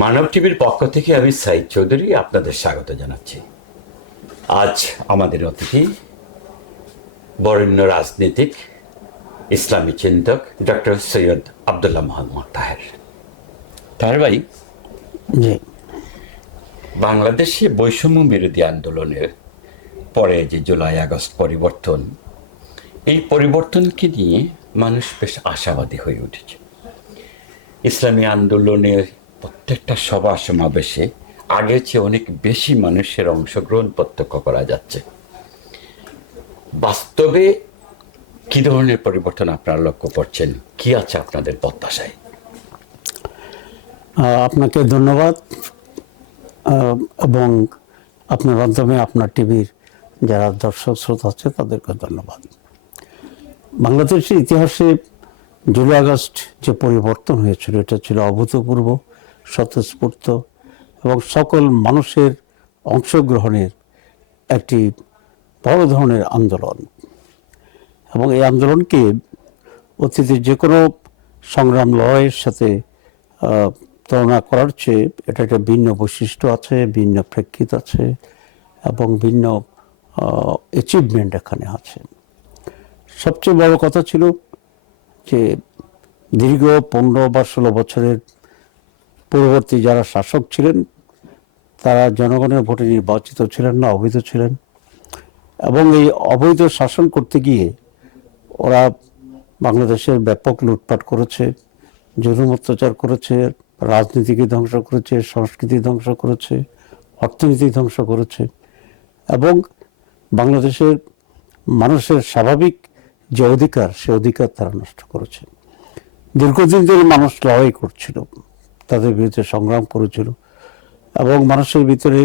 মানব টিভির পক্ষ থেকে আমি সাইদ চৌধুরী আপনাদের স্বাগত জানাচ্ছি। আজ আমাদের অতিথি বরেণ্য রাজনীতিক, ইসলামী চিন্তক ডক্টর সৈয়দ আবদুল্লাহ মোহাম্মদ তাহের। তাহের ভাই, জি, বাংলাদেশে বৈষম্য বিরোধী আন্দোলনের পরে যে জুলাই আগস্ট পরিবর্তন, এই পরিবর্তনকে নিয়ে মানুষ বেশ আশাবাদী হয়ে উঠেছে। ইসলামী আন্দোলনের প্রত্যেকটা সভা সমাবেশে আগের চেয়ে অনেক বেশি মানুষের অংশগ্রহণ প্রত্যক্ষ করা যাচ্ছে। বাস্তবে কি ধরনের পরিবর্তন আপনারা লক্ষ্য করছেন? কি আছে আপনাদের প্রত্যাশায়? আপনাকে ধন্যবাদ এবং আপনার মাধ্যমে আপনার টিভির যারা দর্শক শ্রোতা আছে তাদেরকে ধন্যবাদ। বাংলাদেশের ইতিহাসে জুলাই আগস্ট যে পরিবর্তন হয়েছিল এটা ছিল অভূতপূর্ব, স্বতঃস্ফূর্ত এবং সকল মানুষের অংশগ্রহণের একটি বড় ধরনের আন্দোলন। এবং এই আন্দোলনকে অতীতের যে কোনো সংগ্রাম লড়াইয়ের সাথে তুলনা করার চেয়ে এটা একটা ভিন্ন বৈশিষ্ট্য আছে, ভিন্ন প্রেক্ষিত আছে এবং ভিন্ন অ্যাচিভমেন্ট এখানে আছে। সবচেয়ে বড় কথা ছিল যে দীর্ঘ 15 বা 16 বছরের পূর্ববর্তী যারা শাসক ছিলেন তারা জনগণের ভোটে নির্বাচিত ছিলেন না, অবৈধ ছিলেন। এবং এই অবৈধ শাসন করতে গিয়ে ওরা বাংলাদেশের ব্যাপক লুটপাট করেছে, জুলুম অত্যাচার করেছে, রাজনীতিকে ধ্বংস করেছে, সংস্কৃতি ধ্বংস করেছে, অর্থনীতি ধ্বংস করেছে এবং বাংলাদেশের মানুষের স্বাভাবিক যে অধিকার সে অধিকার তারা নষ্ট করেছে। দীর্ঘদিন ধরে মানুষ লড়াই করছিল, তাদের বিরুদ্ধে সংগ্রাম করেছিল এবং মানুষের ভিতরে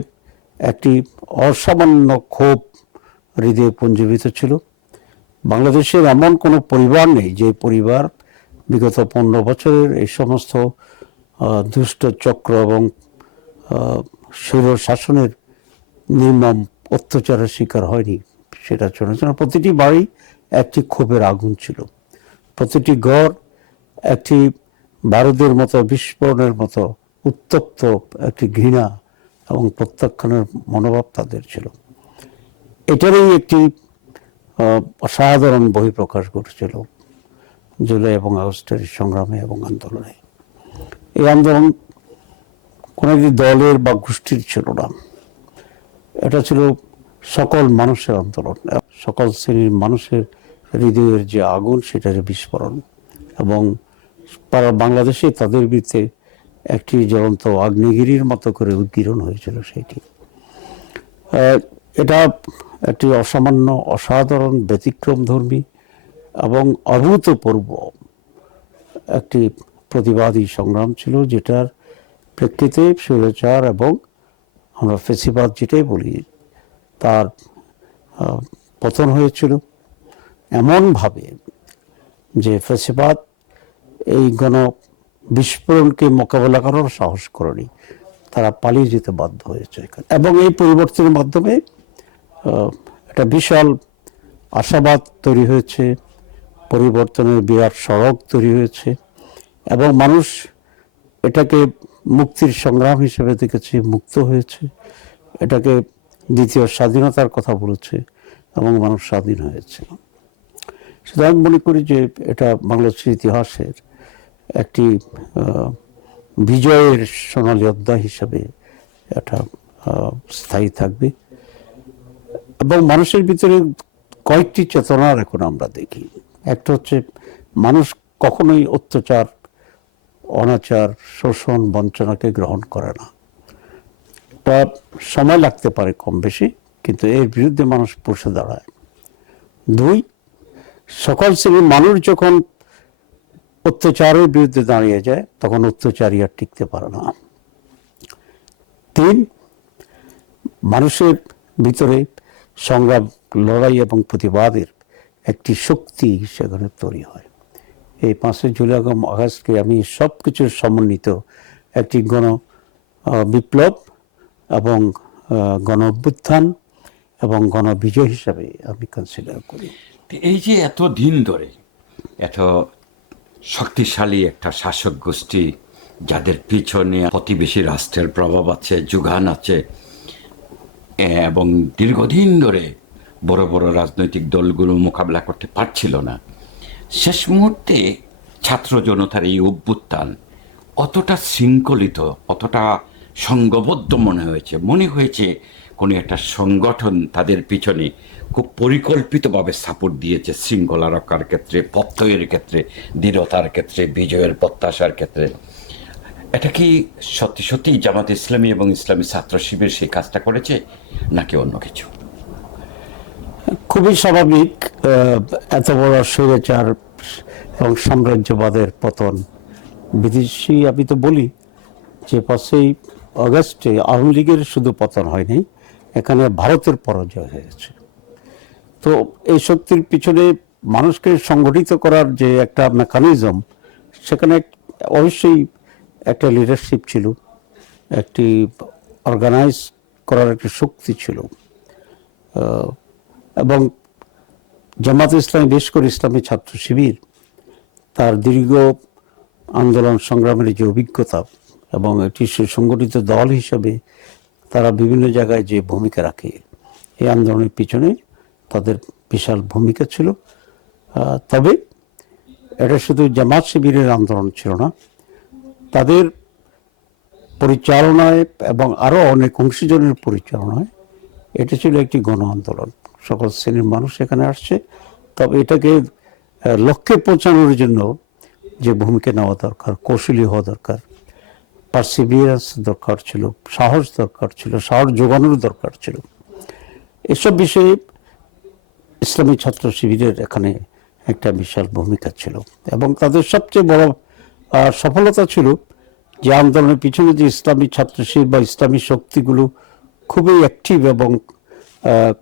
একটি অসামান্য ক্ষোভ হৃদয়ে পুঞ্জীভূত ছিল। বাংলাদেশের এমন কোনো পরিবার নেই যে পরিবার বিগত 15 বছরের এই সমস্ত দুষ্ট চক্র এবং স্বৈর শাসনের নির্মম অত্যাচারের শিকার হয়নি। সেটা চলেছে। প্রতিটি বাড়ি একটি ক্ষোভের আগুন ছিল, প্রতিটি ঘর একটি বারুদের মতো, বিস্ফোরণের মতো উত্তপ্ত একটি ঘৃণা এবং প্রত্যাখ্যানের মনোভাব তাদের ছিল। এটারই একটি অসাধারণ বহিঃপ্রকাশ ঘটেছিল জুলাই এবং আগস্টের সংগ্রামে এবং আন্দোলনে। এই আন্দোলন কোনো একটি দলের বা গোষ্ঠীর ছিল না, এটা ছিল সকল মানুষের আন্দোলন। সকল শ্রেণীর মানুষের হৃদয়ের যে আগুন সেটার বিস্ফোরণ এবং বাংলাদেশে তাদের বিরুদ্ধে একটি জ্বলন্ত আগ্নেয়গিরির মতো করে উদ্গীরণ হয়েছিল। সেটি এটা একটি অসামান্য, অসাধারণ, ব্যতিক্রমধর্মী এবং অভূতপূর্ব একটি প্রতিবাদী সংগ্রাম ছিল, যেটার প্রেক্ষিতে স্বৈরাচার এবং আমরা ফ্যাসিবাদ যেটাই বলি তার পতন হয়েছিল এমনভাবে যে ফ্যাসিবাদ এই গণ বিস্ফোরণকে মোকাবেলা করার সাহস করেনি, তারা পালিয়ে যেতে বাধ্য হয়েছে। এবং এই পরিবর্তনের মাধ্যমে একটা বিশাল আশাবাদ তৈরি হয়েছে, পরিবর্তনের বিরাট সড়ক তৈরি হয়েছে এবং মানুষ এটাকে মুক্তির সংগ্রাম হিসেবে দেখেছে, মুক্ত হয়েছে, এটাকে দ্বিতীয় স্বাধীনতার কথা বলেছে এবং মানুষ স্বাধীন হয়েছে। সুতরাং আমি মনে করি যে এটা বাংলাদেশের ইতিহাসের একটি বিজয়ের সোনালী অধ্যায় হিসাবে এটা স্থায়ী থাকবে এবং মানুষের ভিতরে কয়েকটি চেতনার এখন আমরা দেখি। একটা হচ্ছে মানুষ কখনোই অত্যাচার, অনাচার, শোষণ, বঞ্চনাকে গ্রহণ করে না। তা সময় লাগতে পারে কম বেশি, কিন্তু এর বিরুদ্ধে মানুষ পড়ে দাঁড়ায়। 2, সকল শ্রেণীর মানুষ যখন অত্যাচারের বিরুদ্ধে দাঁড়িয়ে যায় তখন অত্যাচারী আর টিকতে পারে না। 3, মানুষের ভিতরে সংগ্রাম, লড়াই এবং প্রতিবাদের একটি শক্তি সেখানে তৈরি হয়। এই 5 জুলাই আগস্টকে আমি সব কিছুর সমন্বিত একটি গণ বিপ্লব এবং গণ অভ্যুত্থান এবং গণবিজয় হিসাবে আমি কনসিডার করি। এই যে এত দিন ধরে এত শক্তিশালী একটা শাসক গোষ্ঠী যাদের পিছনে প্রতিবেশী রাষ্ট্রের প্রভাব আছে, যুগান আছে, এবং দীর্ঘদিন ধরে বড় বড় রাজনৈতিক দলগুলো মোকাবিলা করতে পারছিল না, শেষ মুহূর্তে ছাত্র জনতার এই অভ্যুত্থান অতটা শৃঙ্খলিত, অতটা সংঘবদ্ধ মনে হয়েছে কোনো একটা সংগঠন তাদের পিছনে খুব পরিকল্পিতভাবে সাপোর্ট দিয়েছে, শৃঙ্খলা রক্ষার ক্ষেত্রে, প্রত্যয়ের ক্ষেত্রে, দৃঢ়তার ক্ষেত্রে, বিজয়ের প্রত্যাশার ক্ষেত্রে। এটা কি সত্যি সত্যি জামাত ইসলামী এবং ইসলামী ছাত্র শিবির সেই কাজটা করেছে, নাকি অন্য কিছু? খুবই স্বাভাবিক, এত বড় স্বৈরাচার এবং সাম্রাজ্যবাদের পতন। বিদেশি আমি তো বলি যে 5ই অগস্টে আওয়ামী লীগের শুধু পতন হয়নি, এখানে ভারতের পরাজয় হয়েছে। তো এই শক্তির পিছনে মানুষকে সংগঠিত করার যে একটা মেকানিজম, সেখানে অবশ্যই একটা লিডারশিপ ছিল, একটি অর্গানাইজ করার একটি শক্তি ছিল। এবং জামাত ইসলামী, বিশেষ করে ইসলামী ছাত্র শিবির, তার দীর্ঘ আন্দোলন সংগ্রামের যে অভিজ্ঞতা এবং একটি সুসংগঠিত দল হিসেবে তারা বিভিন্ন জায়গায় যে ভূমিকা রাখে, এই আন্দোলনের পিছনে তাদের বিশাল ভূমিকা ছিল। তবে এটা শুধু জামাত শিবিরের আন্দোলন ছিল না, তাদের পরিচালনায় এবং আরও অনেক অংশীজনের পরিচালনায় এটা ছিল একটি গণ আন্দোলন। সকল শ্রেণীর মানুষ এখানে আসছে। তবে এটাকে লক্ষ্যে পৌঁছানোর জন্য যে ভূমিকা নেওয়া দরকার, কৌশলী হওয়া দরকার, পারসিভিয়ারেন্স দরকার ছিল, সাহস দরকার ছিল, সাহস যোগানোর দরকার ছিল। এসব বিষয়ে ইসলামী ছাত্র শিবিরের এখানে একটা বিশাল ভূমিকা ছিল। এবং তাদের সবচেয়ে বড় সফলতা ছিল যে আন্দোলনের পিছনে যে ইসলামী ছাত্র শিবির বা ইসলামী শক্তিগুলো খুবই অ্যাক্টিভ এবং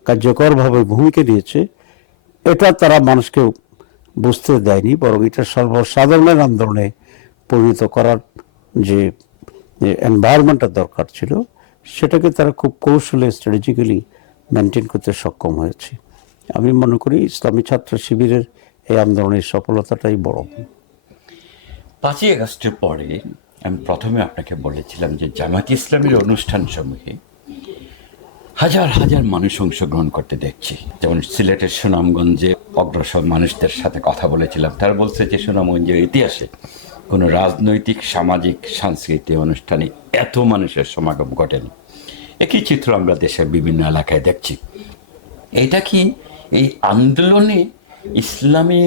কার্যকরভাবে ভূমিকা নিয়েছে, এটা তারা মানুষকে বুঝতে দেয়নি, বরং এটা সর্বসাধারণের আন্দোলনে পরিণত করার যে এনভায়রনমেন্টটা দরকার ছিল, সেটাকে তারা খুব কৌশলে, স্ট্র্যাটেজিক্যালি মেনটেন করতে সক্ষম হয়েছে। আমি মনে করি ইসলামী ছাত্র শিবিরের এই আন্দোলনের সফলতাটাই বড়। 5ই আগস্টের পরে আমি প্রথমে আপনাকে বলেছিলাম যে জামাত ইসলামের অনুষ্ঠান সমূহে হাজার হাজার মানুষ অংশগ্রহণ করতে দেখছি। যেমন সিলেটের সুনামগঞ্জে অগ্রসর মানুষদের সাথে কথা বলেছিলাম, তারা বলছে যে সুনামগঞ্জের ইতিহাসে কোনো রাজনৈতিক, সামাজিক, সাংস্কৃতিক অনুষ্ঠানে এত মানুষের সমাগম ঘটেনি। একই চিত্র আমরা দেশের বিভিন্ন এলাকায় দেখছি। এটা কি এই আন্দোলনে ইসলামী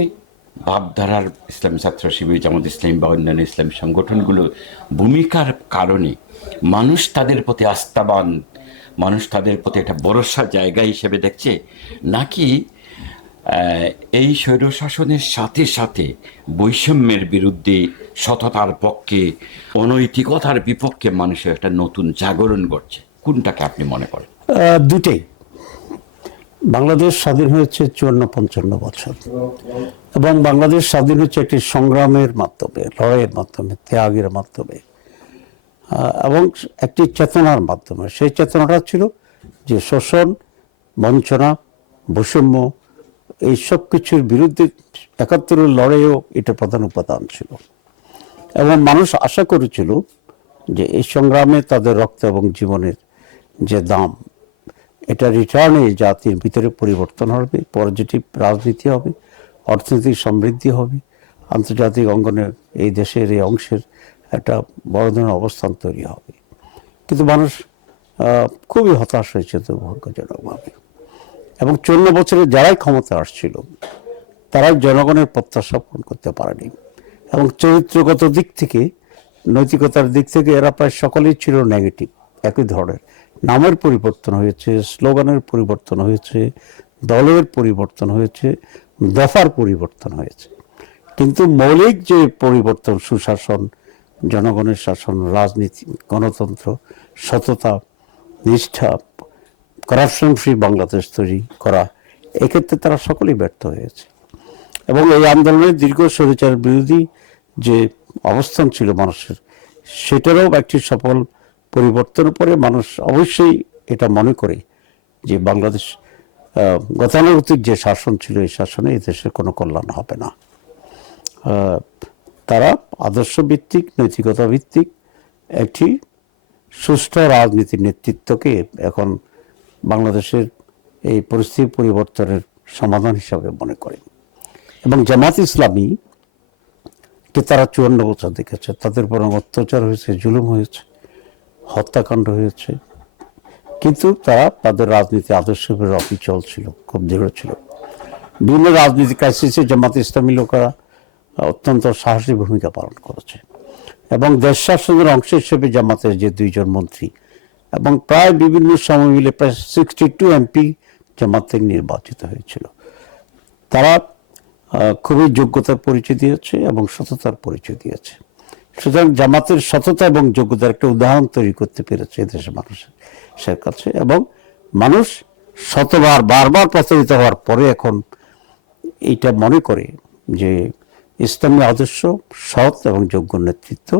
ভাবধারার ইসলামী ছাত্র শিবির, জামাত ইসলামী বা অন্যান্য ইসলামী সংগঠনগুলো ভূমিকার কারণে মানুষ তাদের প্রতি আস্থাবান, মানুষ তাদের প্রতি একটা ভরসার জায়গা হিসেবে দেখছে, নাকি এই স্বৈরশাসনের সাথে সাথে বৈষম্যের বিরুদ্ধে, সততার পক্ষে, অনৈতিকতার বিপক্ষে মানুষের একটা নতুন জাগরণ ঘটছে? কোনটাকে আপনি মনে করেন? দুটেই। বাংলাদেশ স্বাধীন হয়েছে 54-55 বছর, এবং বাংলাদেশ স্বাধীন হচ্ছে একটি সংগ্রামের মাধ্যমে, লড়াইয়ের মাধ্যমে, ত্যাগের মাধ্যমে, এবং একটি চেতনার মাধ্যমে। সেই চেতনাটা ছিল যে শোষণ, বঞ্চনা, বৈষম্য, এই সব কিছুর বিরুদ্ধে 71-এর লড়াইও এটা প্রধান উপাদান ছিল। এবং মানুষ আশা করেছিল যে এই সংগ্রামে তাদের রক্ত এবং জীবনের যে দাম, এটা রিটার্নে জাতির ভিতরে পরিবর্তন হবে, পজিটিভ রাজনীতি হবে, অর্থনৈতিক সমৃদ্ধি হবে, আন্তর্জাতিক অঙ্গনে এই দেশের এই অংশের একটা বড় ধরনের অবস্থান তৈরি হবে। কিন্তু মানুষ খুবই হতাশ হয়েছে দুর্ভাগ্যজনকভাবে। এবং 54 বছরে যারাই ক্ষমতা আসছিল তারাই জনগণের প্রত্যাশা পূরণ করতে পারেনি। এবং চরিত্রগত দিক থেকে, নৈতিকতার দিক থেকে এরা প্রায় সকলেই ছিল নেগেটিভ, একই ধরনের। নামের পরিবর্তন হয়েছে, স্লোগানের পরিবর্তন হয়েছে, দলের পরিবর্তন হয়েছে, দফার পরিবর্তন হয়েছে, কিন্তু মৌলিক যে পরিবর্তন, সুশাসন, জনগণের শাসন, রাজনীতি, গণতন্ত্র, সততা, নিষ্ঠা, করাপশন ফ্রি বাংলাদেশ তৈরি করা, এক্ষেত্রে তারা সকলেই ব্যর্থ হয়েছে। এবং এই আন্দোলনের দীর্ঘ স্বৈরাচার বিরোধী যে অবস্থান ছিল মানুষের, সেটারও একটি সফল পরিবর্তনের পরে মানুষ অবশ্যই এটা মনে করে যে বাংলাদেশ গতানুগতিক যে শাসন ছিল, এই শাসনে এই দেশের কোনো কল্যাণ হবে না। তারা আদর্শ ভিত্তিক, নৈতিকতা ভিত্তিক একটি সুষ্ঠু রাজনীতির নেতৃত্বকে এখন বাংলাদেশের এই পরিস্থিতি পরিবর্তনের সমাধান হিসাবে মনে করে। এবং জামাত ইসলামী কে তারা 54 বছর দেখেছে, তাদের উপর অত্যাচার হয়েছে, জুলুম হয়েছে, হত্যাকাণ্ড হয়েছে, কিন্তু তারা তাদের রাজনীতি আদর্শের অবিচল ছিল, খুব দৃঢ় ছিল। বিভিন্ন রাজনীতি ক্রাইসিসে জামাত ইসলামী লোকেরা অত্যন্ত সাহসী ভূমিকা পালন করেছে এবং দেশ শাসনের অংশ হিসেবে জামাতের যে 2 জন মন্ত্রী এবং প্রায় বিভিন্ন সময় মিলে প্রায় 62 এমপি জামাত থেকে নির্বাচিত হয়েছিল, তারা খুবই যোগ্যতার পরিচয় দিয়েছে এবং সততার পরিচয় দিয়েছে। সুতরাং জামাতের সততা এবং যোগ্যতার একটা উদাহরণ তৈরি করতে পেরেছে এদেশের মানুষের কাছে, এবং মানুষ বারবার প্রচারিত হওয়ার পরে এখন এইটা মনে করে যে ইসলামী আদর্শ, সৎ এবং যোগ্য নেতৃত্ব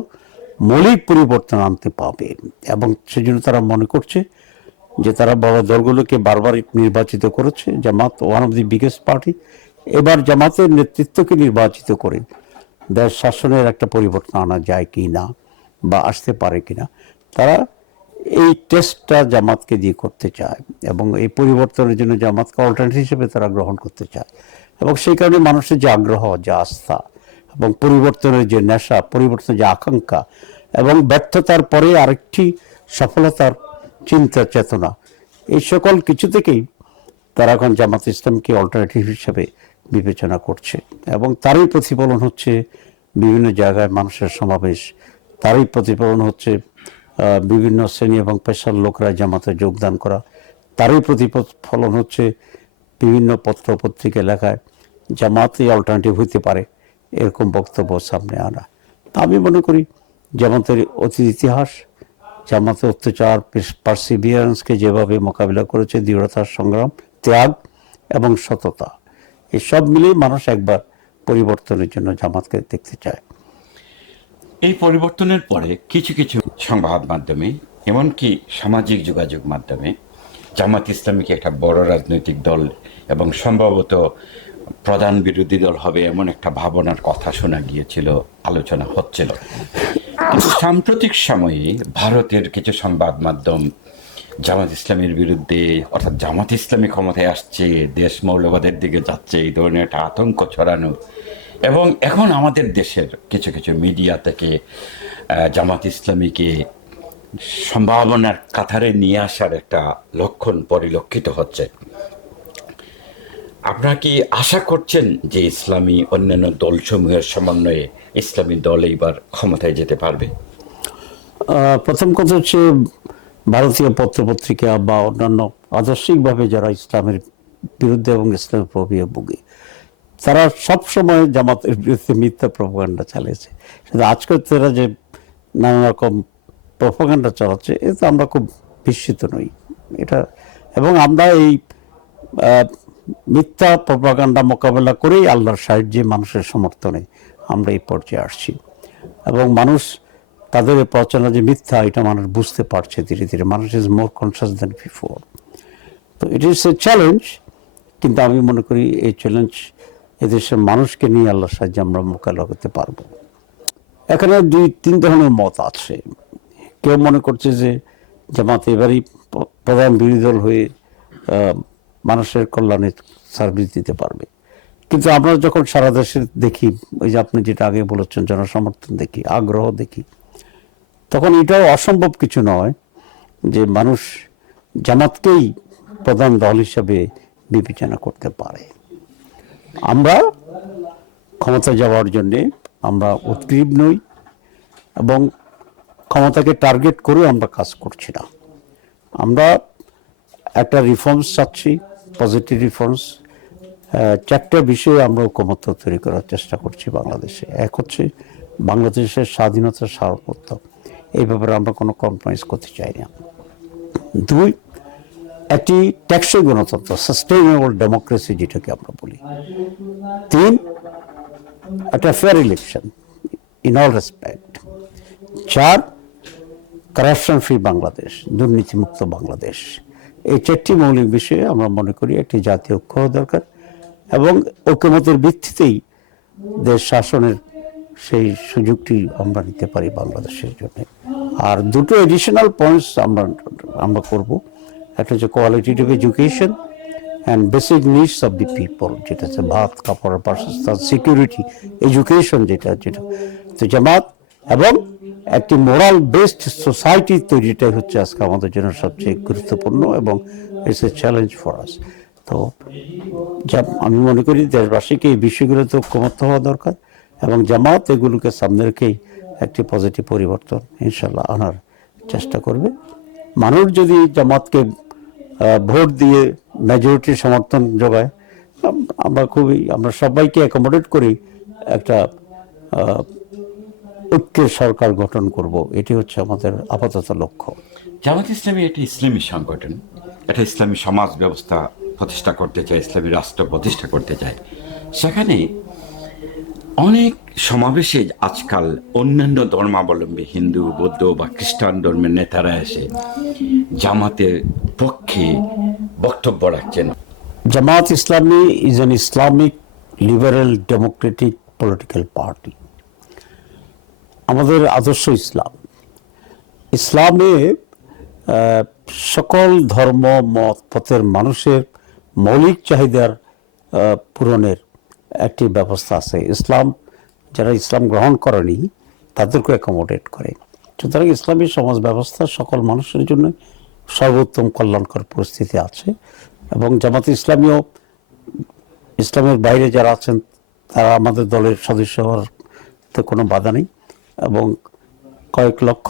মৌলিক পরিবর্তন আনতে পাবে, এবং সেজন্য তারা মনে করছে যে তারা বড় দলগুলোকে বারবার নির্বাচিত করেছে, Jamaat one of the biggest party, এবার জামাতের নেতৃত্বকে নির্বাচিত করে দেশ শাসনের একটা পরিবর্তন আনা যায় কি না বা আসতে পারে কিনা, তারা এই টেস্টটা জামাতকে দিয়ে করতে চায় এবং এই পরিবর্তনের জন্য জামাতকে অল্টারনেটিভ হিসেবে তারা গ্রহণ করতে চায়। এবং সেই কারণে মানুষের যে আগ্রহ, যে আস্থা এবং পরিবর্তনের যে নেশা, পরিবর্তনের যে আকাঙ্ক্ষা এবং ব্যর্থতার পরে আরেকটি সফলতার চিন্তা চেতনা, এই সকল কিছু থেকেই তারা এখন জামাত ইসলামকে অল্টারনেটিভ হিসেবে বিবেচনা করছে এবং তারই প্রতিফলন হচ্ছে বিভিন্ন জায়গায় মানুষের সমাবেশ, তারই প্রতিফলন হচ্ছে বিভিন্ন শ্রেণী এবং পেশার লোকরা জামাতে যোগদান করা, তারই প্রতিফলন হচ্ছে বিভিন্ন পত্র পত্রিকা লেখায় জামাতই অল্টারনেটিভ হইতে পারে এরকম বক্তব্য সামনে আনা। আমি মনে করি জামাতের অতীত ইতিহাস, জামাতের অত্যাচার, পারসিভিয়ারেন্সকে যেভাবে মোকাবিলা করেছে, দৃঢ়তার সংগ্রাম, ত্যাগ এবং সততা, এই সব মিলিয়ে মানুষ একবার পরিবর্তনের জন্য জামাতকে দেখতে চায়। এই পরিবর্তনের পরে কিছু কিছু সংবাদ মাধ্যমে, এমনকি সামাজিক যোগাযোগ মাধ্যমে জামাত ইসলামীকে একটা বড় রাজনৈতিক দল এবং সম্ভবত প্রধান বিরোধী দল হবে এমন একটা ভাবনার কথা শোনা গিয়েছিল, আলোচনা হচ্ছিল। কিন্তু সাম্প্রতিক সময়ে ভারতের কিছু সংবাদ মাধ্যম জামাত ইসলামের বিরুদ্ধে, অর্থাৎ জামাত ইসলামী ক্ষমতায় আসছে, দেশ মৌলবাদের দিকে যাচ্ছে, এই ধরনের একটা আতঙ্ক ছড়ানো, এবং এখন আমাদের দেশের কিছু কিছু মিডিয়া থেকে জামাত ইসলামীকে সম্ভাবনার কাতারে নিয়ে আসার একটা লক্ষণ পরিলক্ষিত হচ্ছে। আপনারা কি আশা করছেন যে ইসলামী অন্যান্য দলসমূহের সমন্বয়ে ইসলামী দল এইবার ক্ষমতায় যেতে পারবে? প্রথম কথা হচ্ছে, ভারতীয় পত্রপত্রিকা বা অন্যান্য আদর্শিকভাবে যারা ইসলামের বিরুদ্ধে এবং ইসলামের প্রভাবে ভোগে, তারা সবসময় জামাতের বিরুদ্ধে মিথ্যা প্রপাগান্ডা চালিয়েছে। কিন্তু আজকে তারা যে নানা রকম প্রপাগান্ডা চালাচ্ছে, এতে আমরা খুব বিস্মিত নই এটা, এবং আমরা এই মিথ্যা প্রপাগান্ডা মোকাবেলা করেই আল্লাহর সাহায্যে মানুষের সমর্থনে আমরা এই পর্যায়ে আসছি, এবং মানুষ তাদের প্রচারণা যে মিথ্যা, এটা মানুষ বুঝতে পারছে ধীরে ধীরে। মানুষ is more conscious than before. তো ইট ইজ এ চ্যালেঞ্জ, কিন্তু আমি মনে করি এই চ্যালেঞ্জ এদেশের মানুষকে নিয়ে আল্লাহর সাহায্যে আমরা মোকাবিলা করতে পারবো। এখানে 2-3 ধরনের মত আছে। কেউ মনে করছে যে জামাত এবারই প্রধান বিরোধী দল হয়ে মানুষের কল্যাণে সার্ভিস দিতে পারবে, কিন্তু আমরা যখন সারা দেশে দেখি, ওই যে আপনি যেটা আগে বলেছেন, জনসমর্থন দেখি, আগ্রহ দেখি, তখন এটাও অসম্ভব কিছু নয় যে মানুষ জামাতকেই প্রধান দল হিসাবে বিবেচনা করতে পারে। আমরা ক্ষমতা যাওয়ার জন্যে আমরা উদ্গ্রীব নই এবং ক্ষমতাকে টার্গেট করেও আমরা কাজ করছি না। আমরা একটা রিফর্মস চাচ্ছি, পজিটিভ রিফর্মস। 4টা বিষয়ে আমরা ঐকমত্য তৈরি করার চেষ্টা করছি বাংলাদেশে। এক হচ্ছে বাংলাদেশের স্বাধীনতার সার্বভৌমত্ব, এই ব্যাপারে আমরা কোনো কম্প্রোমাইজ করতে চাই না। 2, একটি টেকসই গণতন্ত্র, সাস্টেইনেবল ডেমোক্রেসি যেটাকে আমরা বলি। 3, একটা fair election in all respect. 4, corruption free Bangladesh, দুর্নীতিমুক্ত বাংলাদেশ। এই 4টি মৌলিক বিষয়ে আমরা মনে করি একটি জাতীয় ঐক্য দরকার, এবং ঐক্যমতের ভিত্তিতেই দেশ শাসনের সেই সুযোগটি আমরা নিতে পারি বাংলাদেশের জন্য। আর দুটো এডিশনাল পয়েন্টস আমরা করব। একটা হচ্ছে qualitative education and basic needs of the people, যেটা হচ্ছে ভাত, কাপড়, বাসস্থান, সিকিউরিটি, এডুকেশন, যেটা তো জামাত এবং একটি মোরাল বেসড সোসাইটি তৈরিটাই হচ্ছে আজকে আমাদের জন্য সবচেয়ে গুরুত্বপূর্ণ এবং it's a challenge for us. তো আমি মনে করি দেশবাসীকে এই বিষয়গুলোতে ঐক্যমত্য হওয়া দরকার এবং জামাত এগুলোকে সামনে রেখেই একটি পজিটিভ পরিবর্তন ইনশাল্লাহ আনার চেষ্টা করবে। মানুষ যদি জামাতকে ভোট দিয়ে মেজরিটির সমর্থন যোগায়, আমরা সবাইকে অ্যাকোমোডেট করি একটা ঐক্যের সরকার গঠন করব, এটি হচ্ছে আমাদের আপাতত লক্ষ্য। জামাত ইসলামী একটি ইসলামী সংগঠন, একটা ইসলামী সমাজ ব্যবস্থা প্রতিষ্ঠা করতে চায়, ইসলামী রাষ্ট্র প্রতিষ্ঠা করতে চায়। সেখানে অনেক সমাবেশে আজকাল অন্যান্য ধর্মাবলম্বী হিন্দু, বৌদ্ধ বা খ্রিস্টান ধর্মের নেতারা এসে জামাতের পক্ষে বক্তব্য রাখছেন। Jamaat Islami is an Islamic liberal Democratic political party. আমাদের আদর্শ ইসলামে সকল ধর্ম মত পথের মানুষের মৌলিক চাহিদার পূরণের একটি ব্যবস্থা আছে। যারা ইসলাম গ্রহণ করেনি তাদেরকে অ্যাকোমোডেট করে। সুতরাং ইসলামী সমাজ ব্যবস্থা সকল মানুষের জন্য সর্বোত্তম কল্যাণকর পরিস্থিতি আছে এবং জামাত ইসলামীও ইসলামের বাইরে যারা আছেন তারা আমাদের দলের সদস্য হওয়ার কোনো বাধা নেই এবং কয়েক লক্ষ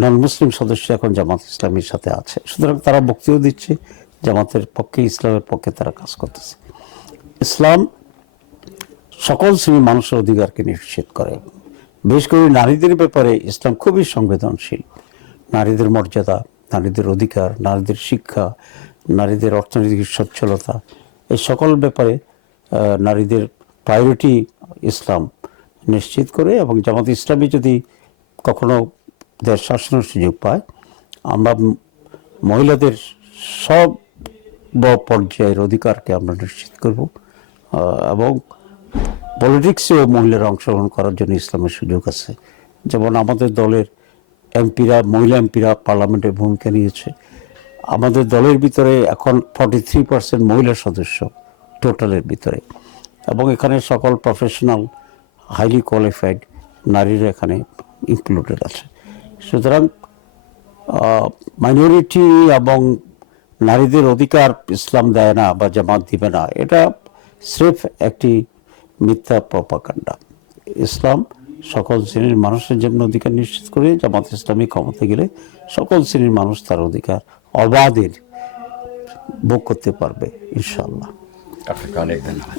নন মুসলিম সদস্য এখন জামাত ইসলামীর সাথে আছে। সুতরাং তারা বক্তব্য দিচ্ছে জামাতের পক্ষে, ইসলামের পক্ষে তারা কাজ করতেছে। ইসলাম সকল শ্রেণীর মানুষের অধিকারকে নিশ্চিত করে। বিশেষ করে নারীদের ব্যাপারে ইসলাম খুবই সংবেদনশীল। নারীদের মর্যাদা, নারীদের অধিকার, নারীদের শিক্ষা, নারীদের অর্থনৈতিক সচ্ছলতা, এই সকল ব্যাপারে নারীদের প্রায়োরিটি ইসলাম নিশ্চিত করে এবং জামাত ইসলামী যদি কখনো দেশ শাসনের সুযোগ পায়, আমরা মহিলাদের সব পর্যায়ের অধিকারকে আমরা নিশ্চিত করব এবং পলিটিক্সেও মহিলারা অংশগ্রহণ করার জন্য ইসলামের সুযোগ আছে। যেমন আমাদের দলের মহিলা এমপিরা পার্লামেন্টের ভূমিকা নিয়েছে। আমাদের দলের ভিতরে এখন 43% মহিলা সদস্য টোটালের ভিতরে এবং এখানে সকল প্রফেশনাল হাইলি কোয়ালিফাইড নারীরা এখানে ইনক্লুডেড আছে। সুতরাং মাইনরিটি এবং নারীদের অধিকার ইসলাম দেয় না বা জামাত দিবে না, এটা স্রেফ একটি মিথ্যা প্রপাগান্ডা। ইসলাম সকল শ্রেণীর মানুষের জন্য অধিকার নিশ্চিত করে জামাত ইসলামী ক্ষমতা গেলে সকল শ্রেণীর মানুষ তার অধিকার অবাধের ভোগ করতে পারবে ইনশাআল্লাহ। আপনাকে অনেক ধন্যবাদ।